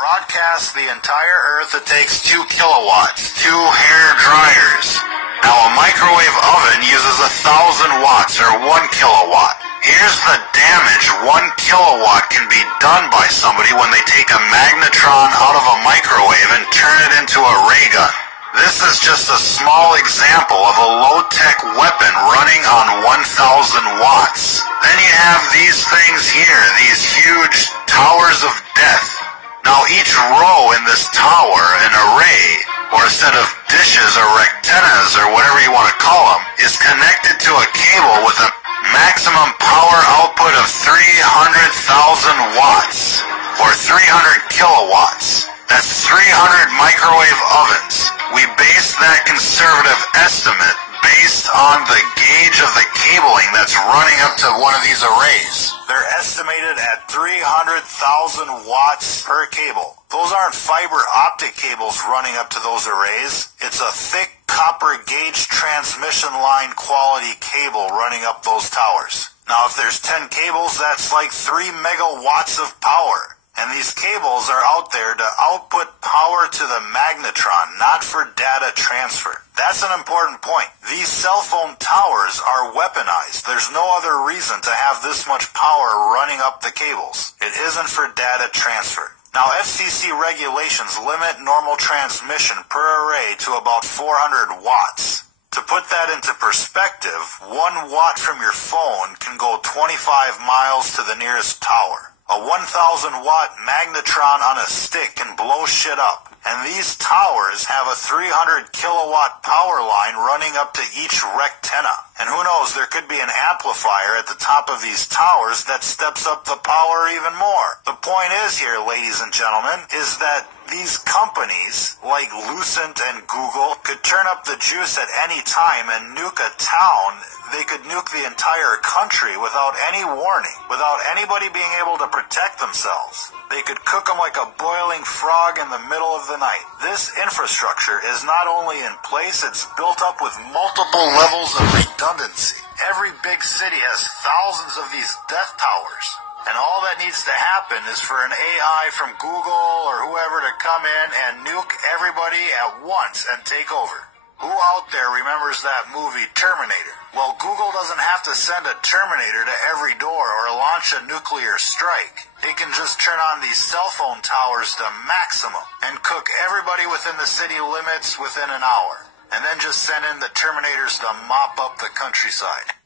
broadcast the entire Earth, it takes 2 kilowatts, 2 hair dryers. Now a microwave oven uses 1,000 watts or 1 kilowatt. Here's the damage 1 kilowatt can be done by somebody when they take a magnetron out of a microwave and turn it into a ray gun. This is just a small example of a low-tech weapon running on 1,000 watts. Then you have these things here, these huge towers of death. Now each row in this tower, an array, or a set of dishes or rectennas or whatever you want to call them, is connected to a cable with a maximum power output of 300,000 watts, or 300 kilowatts. That's 300 microwave ovens. We base that conservative estimate based on the gauge of the cabling that's running up to one of these arrays. They're estimated at 300,000 watts per cable. Those aren't fiber optic cables running up to those arrays. It's a thick copper gauge transmission line quality cable running up those towers. Now if there's 10 cables, that's like 3 megawatts of power. And these cables are out there to output power to the magnetron, not for data transfer. That's an important point. These cell phone towers are weaponized. There's no other reason to have this much power running up the cables. It isn't for data transfer. Now, FCC regulations limit normal transmission per array to about 400 watts. To put that into perspective, 1 watt from your phone can go 25 miles to the nearest tower. A 1,000 watt magnetron on a stick can blow shit up. And these towers have a 300 kilowatt power line running up to each rectenna. And who knows, there could be an amplifier at the top of these towers that steps up the power even more. The point is here, ladies and gentlemen, is that these companies, like Lucent and Google, could turn up the juice at any time and nuke a town. They could nuke the entire country without any warning, without anybody being able to protect themselves. They could cook them like a boiling frog in the middle of the night. This infrastructure is not only in place, it's built up with multiple levels of redundancy. Every big city has thousands of these death towers. And all that needs to happen is for an AI from Google or whoever to come in and nuke everybody at once and take over. Who out there remembers that movie Terminator? Well, Google doesn't have to send a Terminator to every door or launch a nuclear strike. They can just turn on these cell phone towers to maximum and cook everybody within the city limits within an hour. And then just send in the Terminators to mop up the countryside.